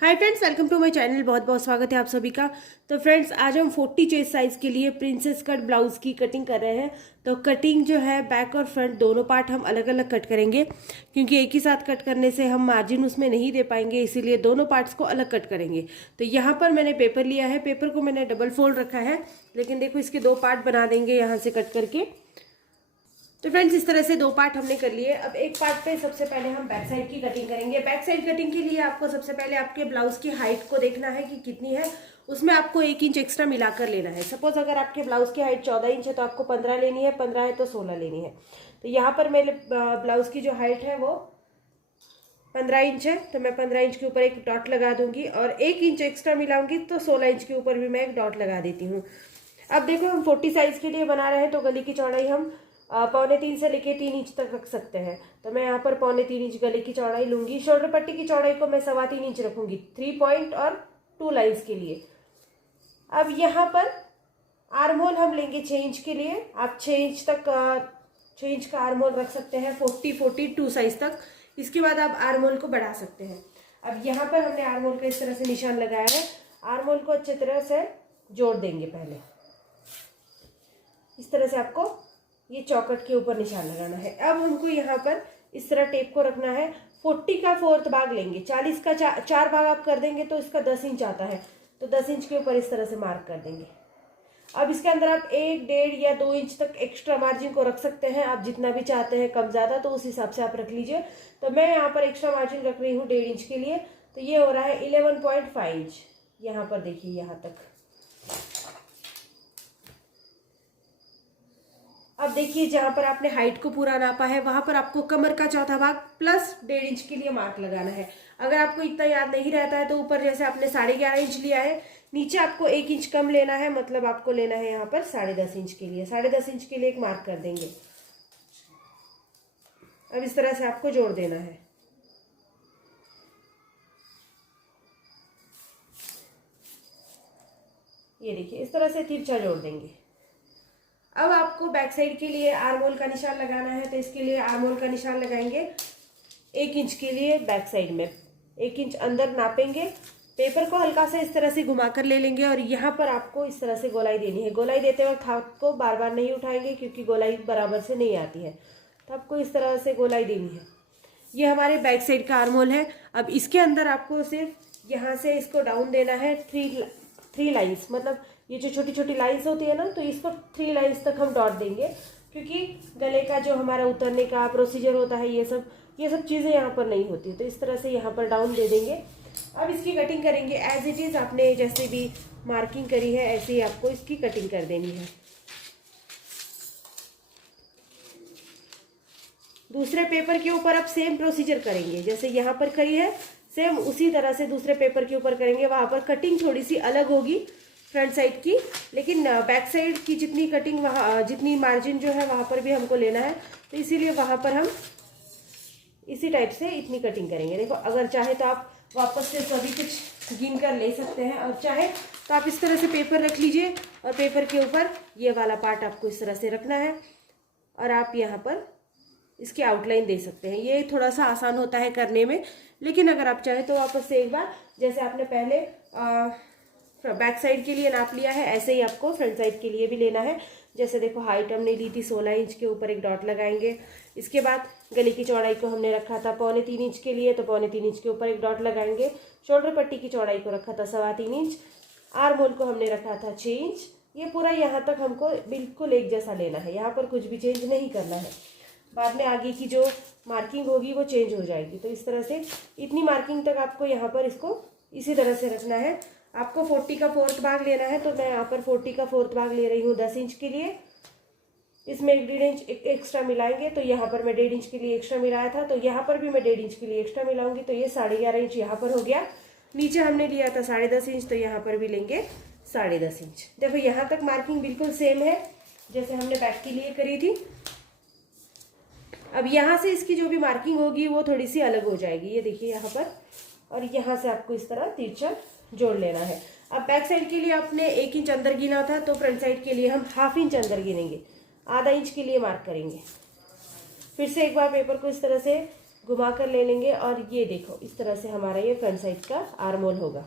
Hi friends, welcome to my channel. बहुत बहुत स्वागत है आप सभी का। तो फ्रेंड्स, आज हम 40 चेस्ट साइज के लिए प्रिंसेस कट ब्लाउज की कटिंग कर रहे हैं। तो कटिंग जो है बैक और फ्रंट दोनों पार्ट हम अलग अलग कट करेंगे, क्योंकि एक ही साथ कट करने से हम मार्जिन उसमें नहीं दे पाएंगे, इसीलिए दोनों पार्ट्स को अलग कट करेंगे। तो यहाँ पर मैंने पेपर लिया है, पेपर को मैंने डबल फोल्ड रखा है, लेकिन देखो इसके दो पार्ट बना देंगे यहाँ से कट करके। तो फ्रेंड्स, इस तरह से दो पार्ट हमने कर लिए। अब एक पार्ट पे सबसे पहले हम बैक साइड की कटिंग करेंगे। बैक साइड कटिंग के लिए आपको सबसे पहले आपके ब्लाउज की हाइट को देखना है कि कितनी है, उसमें आपको 1 इंच एक्स्ट्रा मिलाकर लेना है। सपोज अगर आपके ब्लाउज की हाइट 14 इंच है तो आपको 15 लेनी है, 15 है तो 16 लेनी है। तो यहाँ पर मेरे ब्लाउज की जो हाइट है वो 15 इंच है, तो मैं 15 इंच के ऊपर एक डॉट लगा दूंगी और 1 इंच एक्स्ट्रा मिलाऊंगी तो 16 इंच के ऊपर भी मैं एक डॉट लगा देती हूँ। अब देखो, हम 40 साइज के लिए बना रहे हैं तो गले की चौड़ाई हम 2.25 से लेके 3 इंच तक रख सकते हैं। तो मैं यहाँ पर 2.25 इंच गले की चौड़ाई लूंगी। शोल्डर पट्टी की चौड़ाई को मैं 3.25 इंच रखूंगी 3 पॉइंट और 2 लाइंस के लिए। अब यहाँ पर आर्म होल हम लेंगे 6 इंच के लिए। आप 6 इंच तक 6 इंच का आर्म होल रख सकते हैं 42 साइज तक। इसके बाद आप आर्म होल को बढ़ा सकते हैं। अब यहाँ पर हमने आर्म होल का इस तरह से निशान लगाया है। आर्म होल को अच्छे तरह से जोड़ देंगे। पहले इस तरह से आपको ये चौकट के ऊपर निशान लगाना है। अब हमको यहाँ पर इस तरह टेप को रखना है। 40 का 4th भाग लेंगे। 40 का 4 भाग आप कर देंगे तो इसका 10 इंच आता है, तो 10 इंच के ऊपर इस तरह से मार्क कर देंगे। अब इसके अंदर आप 1, 1.5 या 2 इंच तक एक्स्ट्रा मार्जिन को रख सकते हैं। आप जितना भी चाहते हैं, कम ज़्यादा, तो उस हिसाब से आप रख लीजिए। तो मैं यहाँ पर एक्स्ट्रा मार्जिन रख रही हूँ 1.5 इंच के लिए। तो ये हो रहा है 11.5 इंच। यहाँ पर देखिए, यहाँ तक। अब देखिए, जहां पर आपने हाइट को पूरा नापा है वहां पर आपको कमर का 4था भाग प्लस 1.5 इंच के लिए मार्क लगाना है। अगर आपको इतना याद नहीं रहता है तो ऊपर जैसे आपने 11.5 इंच लिया है, नीचे आपको 1 इंच कम लेना है, मतलब आपको लेना है यहाँ पर 10.5 इंच के लिए। 10.5 इंच के लिए एक मार्क कर देंगे। अब इस तरह से आपको जोड़ देना है। ये देखिए, इस तरह से तिरछा जोड़ देंगे। अब आपको बैक साइड के लिए आर्म होल का निशान लगाना है, तो इसके लिए आर्म होल का निशान लगाएंगे 1 इंच के लिए बैक साइड में। 1 इंच अंदर नापेंगे। पेपर को हल्का से इस तरह से घुमाकर ले लेंगे और यहाँ पर आपको इस तरह से गोलाई देनी है। गोलाई देते वक्त हाथ को बार बार नहीं उठाएंगे, क्योंकि गोलाई बराबर से नहीं आती है। तो आपको इस तरह से गोलाई देनी है। ये हमारे बैक साइड का आर्म होल है। अब इसके अंदर आपको सिर्फ यहाँ से इसको डाउन देना है 3 लाइन्स, मतलब ये जो छोटी छोटी लाइन्स होती है ना, तो इसको 3 लाइन्स तक हम डॉट देंगे, क्योंकि गले का जो हमारा उतरने का प्रोसीजर होता है ये सब चीज़ें यहाँ पर नहीं होती। तो इस तरह से यहाँ पर डाउन दे देंगे। अब इसकी कटिंग करेंगे एज इट इज़। आपने जैसे भी मार्किंग करी है ऐसे ही आपको इसकी कटिंग कर देनी है। दूसरे पेपर के ऊपर आप सेम प्रोसीजर करेंगे, जैसे यहाँ पर करी है सेम उसी तरह से दूसरे पेपर के ऊपर करेंगे। वहाँ पर कटिंग थोड़ी सी अलग होगी फ्रंट साइड की, लेकिन बैक साइड की जितनी कटिंग वहाँ, जितनी मार्जिन जो है वहाँ पर भी हमको लेना है, तो इसीलिए वहाँ पर हम इसी टाइप से इतनी कटिंग करेंगे। देखो, अगर चाहे तो आप वापस से सभी कुछ गिन कर ले सकते हैं, और चाहे तो आप इस तरह से पेपर रख लीजिए और पेपर के ऊपर ये वाला पार्ट आपको इस तरह से रखना है और आप यहाँ पर इसकी आउटलाइन दे सकते हैं। ये थोड़ा सा आसान होता है करने में, लेकिन अगर आप चाहें तो वापस से एक बार, जैसे आपने पहले बैक साइड के लिए नाप लिया है, ऐसे ही आपको फ्रंट साइड के लिए भी लेना है। जैसे देखो, हाइट हमने ली थी 16 इंच, के ऊपर एक डॉट लगाएंगे। इसके बाद गले की चौड़ाई को हमने रखा था 2.25 इंच के लिए, तो 2.25 इंच के ऊपर एक डॉट लगाएंगे। शोल्डर पट्टी की चौड़ाई को रखा था 3.25 इंच। आर्म होल को हमने रखा था 6 इंच। ये पूरा यहाँ तक हमको बिल्कुल एक जैसा लेना है, यहाँ पर कुछ भी चेंज नहीं करना है। बाद में आगे की जो मार्किंग होगी वो चेंज हो जाएगी। तो इस तरह से इतनी मार्किंग तक आपको यहाँ पर इसको इसी तरह से रखना है। आपको 40 का 4th भाग लेना है, तो मैं यहाँ पर 40 का 4th भाग ले रही हूँ 10 इंच के लिए। इसमें 1.5 इंच एक्स्ट्रा मिलाएंगे, तो यहाँ पर मैं 1.5 इंच के लिए एक्स्ट्रा मिलाया था, तो यहाँ पर भी मैं 1.5 इंच के लिए एक्स्ट्रा मिलाऊंगी, तो ये 11.5 इंच यहाँ पर हो गया। नीचे हमने लिया था 10.5 इंच, तो यहाँ पर भी लेंगे 10.5 इंच। देखो, यहाँ तक मार्किंग बिल्कुल सेम है जैसे हमने बैक के लिए करी थी। अब यहाँ से इसकी जो भी मार्किंग होगी वो थोड़ी सी अलग हो जाएगी। ये देखिए यहाँ पर, और यहाँ से आपको इस तरह तिरछा जोड़ लेना है। अब बैक साइड के लिए आपने 1 इंच अंदर गिना था, तो फ्रंट साइड के लिए हम 1/2 इंच अंदर गिनेंगे। आधा इंच के लिए मार्क करेंगे। फिर से एक बार पेपर को इस तरह से घुमा कर ले लेंगे और ये देखो इस तरह से हमारा ये फ्रंट साइड का आर्म होल होगा।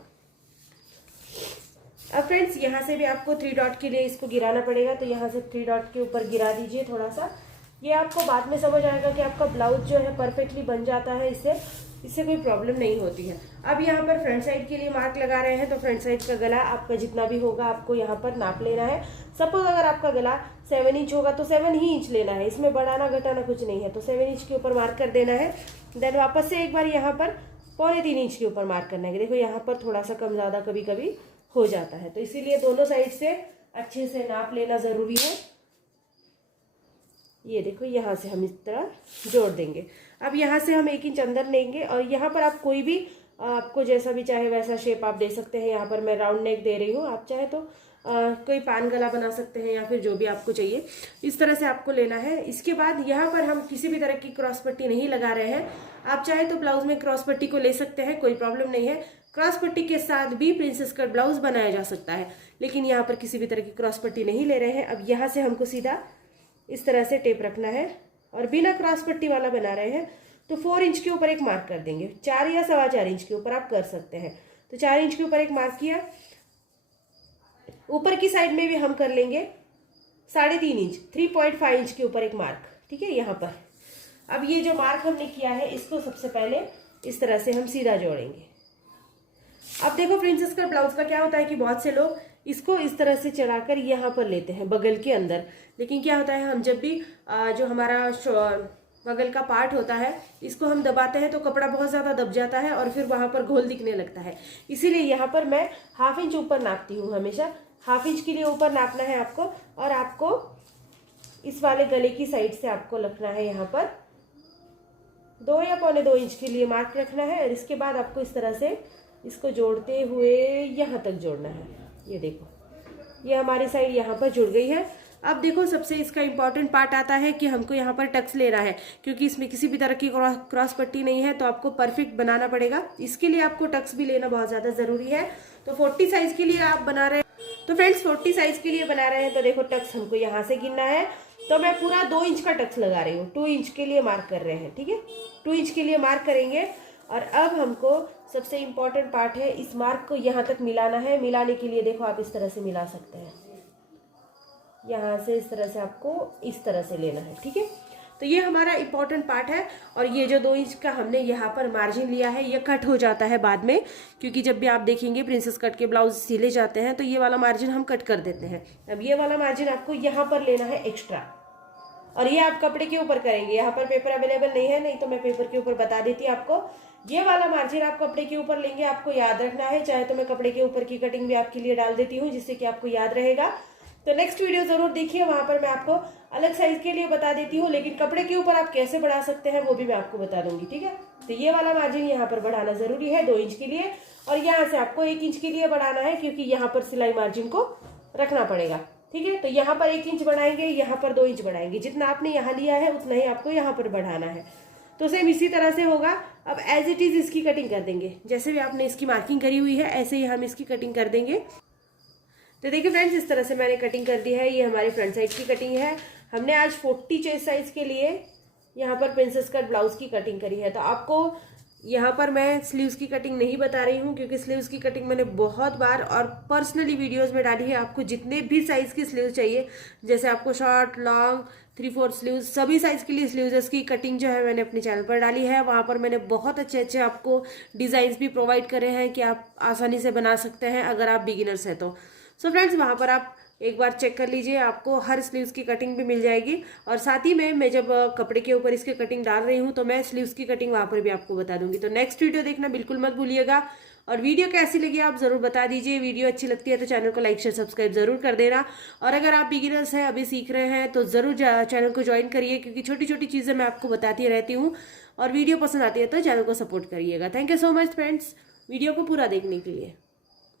अब फ्रेंड्स यहाँ से भी आपको 3 डॉट के लिए इसको गिराना पड़ेगा, तो यहाँ से 3 डॉट के ऊपर गिरा दीजिए थोड़ा सा। ये आपको बाद में समझ आएगा कि आपका ब्लाउज जो है परफेक्टली बन जाता है, इससे कोई प्रॉब्लम नहीं होती है। अब यहाँ पर फ्रंट साइड के लिए मार्क लगा रहे हैं, तो फ्रंट साइड का गला आपका जितना भी होगा आपको यहाँ पर नाप लेना है। सपोज अगर आपका गला 7 इंच होगा तो 7 ही इंच लेना है, इसमें बढ़ाना घटाना कुछ नहीं है। तो 7 इंच के ऊपर मार्क कर देना है। देन वापस से एक बार यहाँ पर 3.25 इंच के ऊपर मार्क करना है। देखो यहाँ पर थोड़ा सा कम ज़्यादा कभी कभी हो जाता है, तो इसीलिए दोनों साइड से अच्छे से नाप लेना ज़रूरी है। ये देखो यहाँ से हम इस तरह जोड़ देंगे। अब यहाँ से हम 1 इंच अंदर लेंगे और यहाँ पर आप कोई भी आपको जैसा भी चाहे वैसा शेप आप दे सकते हैं। यहाँ पर मैं राउंड नेक दे रही हूँ, आप चाहे तो कोई पान गला बना सकते हैं या फिर जो भी आपको चाहिए, इस तरह से आपको लेना है। इसके बाद यहाँ पर हम किसी भी तरह की क्रॉस पट्टी नहीं लगा रहे हैं। आप चाहे तो ब्लाउज में क्रॉस पट्टी को ले सकते हैं, कोई प्रॉब्लम नहीं है। क्रॉस पट्टी के साथ भी प्रिंसेस कट ब्लाउज बनाया जा सकता है, लेकिन यहाँ पर किसी भी तरह की क्रॉस पट्टी नहीं ले रहे हैं। अब यहाँ से हमको सीधा इस तरह से टेप रखना है और बिना क्रॉस पट्टी वाला बना रहे हैं तो 4 इंच के ऊपर एक मार्क कर देंगे। 4 या 4.25 इंच के ऊपर आप कर सकते हैं। तो 4 इंच के ऊपर एक मार्क किया। ऊपर की साइड में भी हम कर लेंगे 3.5 इंच, 3.5 इंच के ऊपर एक मार्क, ठीक है यहाँ पर। अब ये जो मार्क हमने किया है इसको सबसे पहले इस तरह से हम सीधा जोड़ेंगे। अब देखो प्रिंसेस कट ब्लाउज का क्या होता है कि बहुत से लोग इसको इस तरह से चढ़ाकर यहाँ पर लेते हैं बगल के अंदर, लेकिन क्या होता है हम जब भी जो हमारा बगल का पार्ट होता है इसको हम दबाते हैं तो कपड़ा बहुत ज़्यादा दब जाता है और फिर वहाँ पर घोल दिखने लगता है। इसीलिए यहाँ पर मैं 1/2 इंच ऊपर नापती हूँ, हमेशा 1/2 इंच के लिए ऊपर नापना है आपको। और आपको इस वाले गले की साइड से आपको रखना है यहाँ पर 2 या 2.25 इंच के लिए मार्क रखना है। और इसके बाद आपको इस तरह से इसको जोड़ते हुए यहाँ तक जोड़ना है। ये देखो ये हमारी साइड यहाँ पर जुड़ गई है। अब देखो सबसे इसका इम्पॉर्टेंट पार्ट आता है कि हमको यहाँ पर टक्स लेना है, क्योंकि इसमें किसी भी तरह की क्रॉस पट्टी नहीं है, तो आपको परफेक्ट बनाना पड़ेगा। इसके लिए आपको टक्स भी लेना बहुत ज़्यादा ज़रूरी है। तो 40 साइज़ के लिए आप बना रहे हैं, तो फ्रेंड्स 40 साइज़ के लिए बना रहे हैं तो देखो टक्स हमको यहाँ से गिनना है। तो मैं पूरा 2 इंच का टक्स लगा रही हूँ, 2 इंच के लिए मार्क कर रहे हैं, ठीक है। 2 इंच के लिए मार्क करेंगे। और अब हमको सबसे इम्पॉर्टेंट पार्ट है, इस मार्क को यहाँ तक मिलाना है। मिलाने के लिए देखो आप इस तरह से मिला सकते हैं, यहाँ से इस तरह से आपको इस तरह से लेना है, ठीक है। तो ये हमारा इम्पॉर्टेंट पार्ट है। और ये जो 2 इंच का हमने यहाँ पर मार्जिन लिया है ये कट हो जाता है बाद में, क्योंकि जब भी आप देखेंगे प्रिंसेस कट के ब्लाउज सिले जाते हैं तो ये वाला मार्जिन हम कट कर देते हैं। अब ये वाला मार्जिन आपको यहाँ पर लेना है एक्स्ट्रा, और ये आप कपड़े के ऊपर करेंगे। यहाँ पर पेपर अवेलेबल नहीं है, नहीं तो मैं पेपर के ऊपर बता देती आपको। ये वाला मार्जिन आप कपड़े के ऊपर लेंगे, आपको याद रखना है। चाहे तो मैं कपड़े के ऊपर की कटिंग भी आपके लिए डाल देती हूँ जिससे कि आपको याद रहेगा। तो नेक्स्ट वीडियो जरूर देखिए, वहां पर मैं आपको अलग साइज के लिए बता देती हूँ, लेकिन कपड़े के ऊपर आप कैसे बढ़ा सकते हैं वो भी मैं आपको बता दूंगी, ठीक है। तो ये वाला मार्जिन यहाँ पर बढ़ाना जरूरी है 2 इंच के लिए, और यहाँ से आपको 1 इंच के लिए बढ़ाना है, क्योंकि यहाँ पर सिलाई मार्जिन को रखना पड़ेगा, ठीक है। तो यहाँ पर 1 इंच बढ़ाएंगे, यहाँ पर 2 इंच बढ़ाएंगे। जितना आपने यहाँ लिया है उतना ही आपको यहाँ पर बढ़ाना है। तो सेम इसी तरह से होगा। अब एज इट इज इसकी कटिंग कर देंगे, जैसे भी आपने इसकी मार्किंग करी हुई है ऐसे ही हम इसकी कटिंग कर देंगे। तो देखिए फ्रेंड्स, इस तरह से मैंने कटिंग कर दी है। ये हमारी फ्रंट साइड की कटिंग है। हमने आज 40 चेस्ट साइज के लिए यहाँ पर प्रिंसेस कट ब्लाउज की कटिंग करी है। तो आपको यहाँ पर मैं स्लीव्स की कटिंग नहीं बता रही हूँ, क्योंकि स्लीव्स की कटिंग मैंने बहुत बार और पर्सनली वीडियोस में डाली है। आपको जितने भी साइज की स्लीव्स चाहिए, जैसे आपको शॉर्ट, लॉन्ग, 3/4 स्लीव्स, सभी साइज के लिए स्लीव्स की कटिंग जो है मैंने अपने चैनल पर डाली है। वहाँ पर मैंने बहुत अच्छे अच्छे आपको डिजाइन भी प्रोवाइड करे हैं कि आप आसानी से बना सकते हैं अगर आप बिगिनर्स हैं तो। सो फ्रेंड्स, वहाँ पर आप एक बार चेक कर लीजिए, आपको हर स्लीव्स की कटिंग भी मिल जाएगी। और साथ ही में मैं जब कपड़े के ऊपर इसके कटिंग डाल रही हूँ तो मैं स्लीव्स की कटिंग वहाँ पर भी आपको बता दूंगी। तो नेक्स्ट वीडियो देखना बिल्कुल मत भूलिएगा। और वीडियो कैसी लगी आप जरूर बता दीजिए। वीडियो अच्छी लगती है तो चैनल को लाइक, शेयर, सब्सक्राइब जरूर कर देना। और अगर आप बिगिनर्स हैं, अभी सीख रहे हैं, तो जरूर चैनल को ज्वाइन करिए, क्योंकि छोटी छोटी चीज़ें मैं आपको बताती रहती हूँ। और वीडियो पसंद आती है तो चैनल को सपोर्ट करिएगा। Thank you so much friends, video को पूरा देखने के लिए।